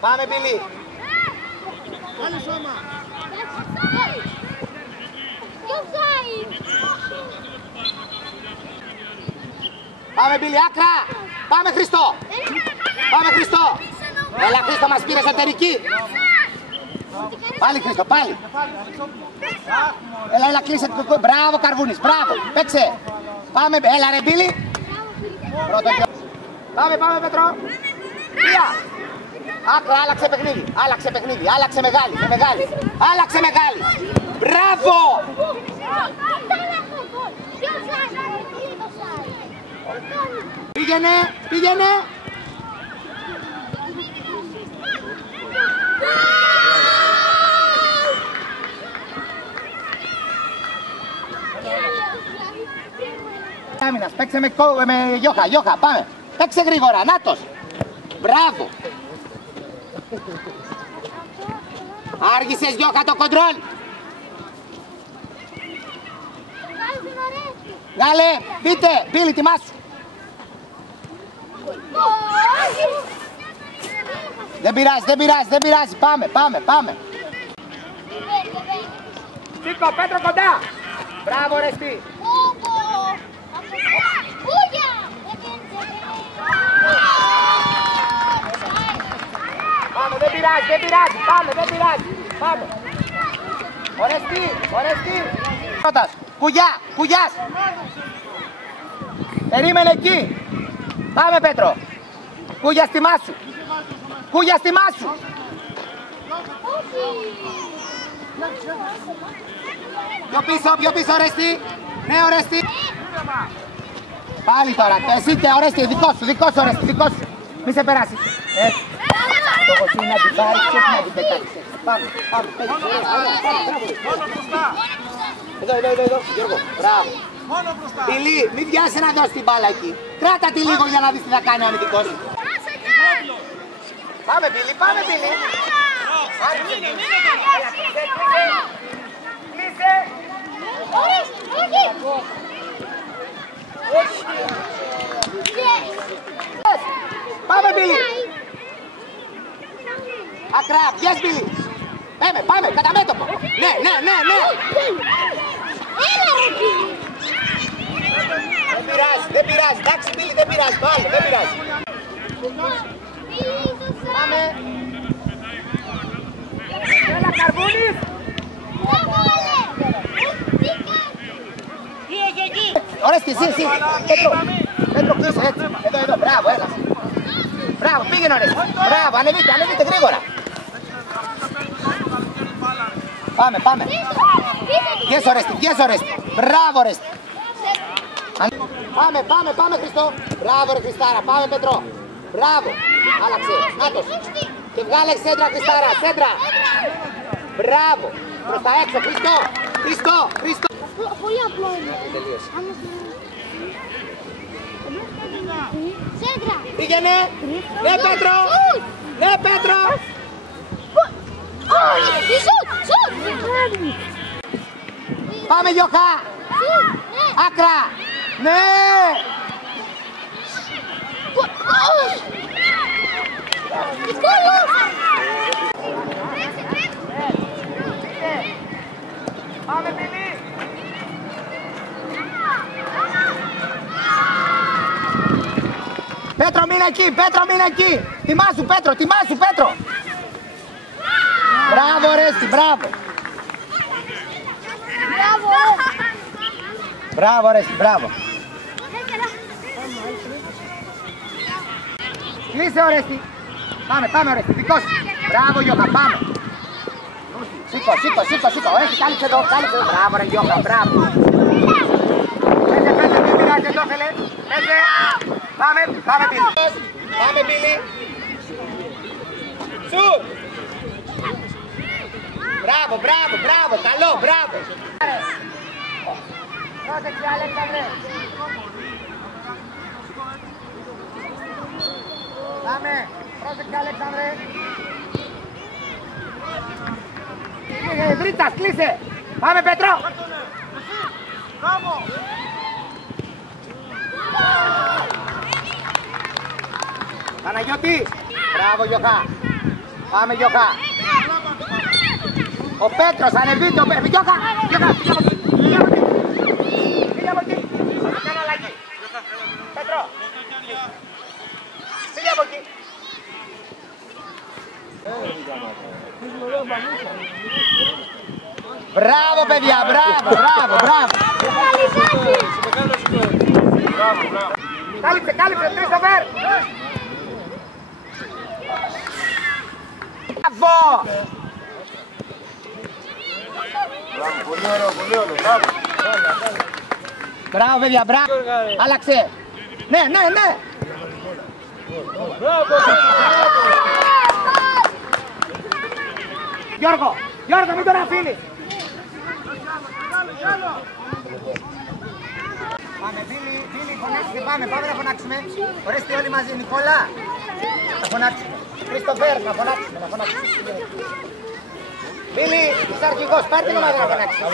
Πάμε, Μπίλι. Πάμε, Μπίλι, άκρα. Πάμε, Χριστό. Πάμε, Χριστό. Έλα, Χριστό, μας πήρε εσωτερική. Πάλι, Χριστό, πάλι. Έλα, κλείσε. Μπράβο, Καρβούνης, μπράβο. Παίξε. Πάμε, έλα, ρε, Μπίλι. Πάμε, Πέτρο. Μία. Άκρα, άλλαξε παιχνίδι, άλλαξε μεγάλη, άλλαξε μεγάλη. Μπράβο! Πήγαινε. Άμυνας, παίξε με Γιώχα, πάμε. Παίξε γρήγορα, Νάτος. Μπράβο. Άργησες, Γιώχα, το κοντρόλ. Βγάλε, πείτε, Μπίλι, τιμάσου. Δεν πειράζει, πάμε. Σήκω, Πέτρο, κοντά. Μπράβο, ρε, στή. Πάμε, δεν πειράζει, πάμε. Ορεστή. Κουγιάς. Περίμενε εκεί. Πάμε, Πέτρο. Κούγια στη μάσου. Πιο πίσω, Ορεστή. Ναι, Ορεστή. Πάλι τώρα, εσύ και Ορεστή, δικό σου, Ορεστή, δικό σου. Μη σε περάσει. Έτσι. Στόχος είναι να την πάρεις και να την πετάξεις. Πάμε. Εδώ, Γιώργο, μπράβο. Μπίλι, μην βιάσει να δώσει την μπάλα εκεί. Κράτα τη λίγο για να δεις τι θα κάνει ο αμυντικός σου. Πάμε, Μπίλι. Κλείσε. Πάμε, Μπίλι. Ακρά, πιες, Μπίλι. Πάμε, κατά μέτωπο. Ναι. Δεν πειράζει, εντάξει, Μπίλι, δεν πειράζει, πάλι, δεν πειράζει. Πάμε. Έλα, Καρβούνης. Ορέστη, εσύ. Πέτρο, κλείσε έτσι. Εδώ, μπράβο, έλα. Μπράβο, πήγαινε, Ορέστη. Μπράβο, ανεβείτε γρήγορα. Πάμε. Βγες, Ορέστη. Μπράβο, Ορέστη. Πάμε, Χριστό. Μπράβο, ρε, Χριστάρα. Πάμε, Πετρό. Μπράβο. Άλλαξε. Νάτος. Και βγάλε σέντρα, Χριστάρα. Σέντρα. Μπράβο. Προς τα έξω, Χριστό. Πολύ απλό είναι. Σέντρα. Πήγαινε. Ναι, Πέτρο. Σουτ. Πάμε, Γιώχα. Άκρα. Ναι. Πάμε, Μπίλι. Πέτρο, μείνε εκεί. Τιμάσου, Πέτρο. Μπράβο, Ρέστη, μπράβο. Μπράβο, Ρέστη, μπράβο. Κλείσε, Ρέστη. Πάμε, ωραία, δικό σου. Μπράβο, Γιώχα, πάμε. Σήκω. Έχει, κάλυψε εδώ. Μπράβο, ρε Γιώχα, μπράβο. Πέσε, μην πειράζει εδώ, θέλε. Πέσε. Πάμε, Μπίλη. Πάμε, Μπίλη. Σου. Μπράβο, καλό, μπράβο. Πρόσεξε, Αλέξανδρε. Πάμε, πρόσεξε, Αλέξανδρε. Βρήτσας, κλείσε. Πάμε, Πέτρο. Μπράβο. Παναγιώτη. Μπράβο, Γιώχα. Πάμε, Γιώχα. Ο Πέτρος, ανεβείτε, Γιώχα. Φύγε από εκεί. Θα κάνω αλλαγή. Πέτρο. Φύγε από εκεί. Μπράβο, παιδιά, μπράβο. Κάλυψε, Κρίστοφερ. Μπράβο. Πολύ ωραίο, μπράβο, παιδιά, μπράβο. Άλλαξε. Ναι. Γιώργο, μην τον αφήνεις. Πάμε, Μπίλη, φωνάξτε, πάμε να φωνάξουμε. Ορίστε όλοι μαζί, Νικόλα. Να φωνάξουμε. Κρίστοφερ, να φωνάξουμε. Μπίλη, είσαι αρχηγός, πάρτε το μαζί να φωνάξουμε.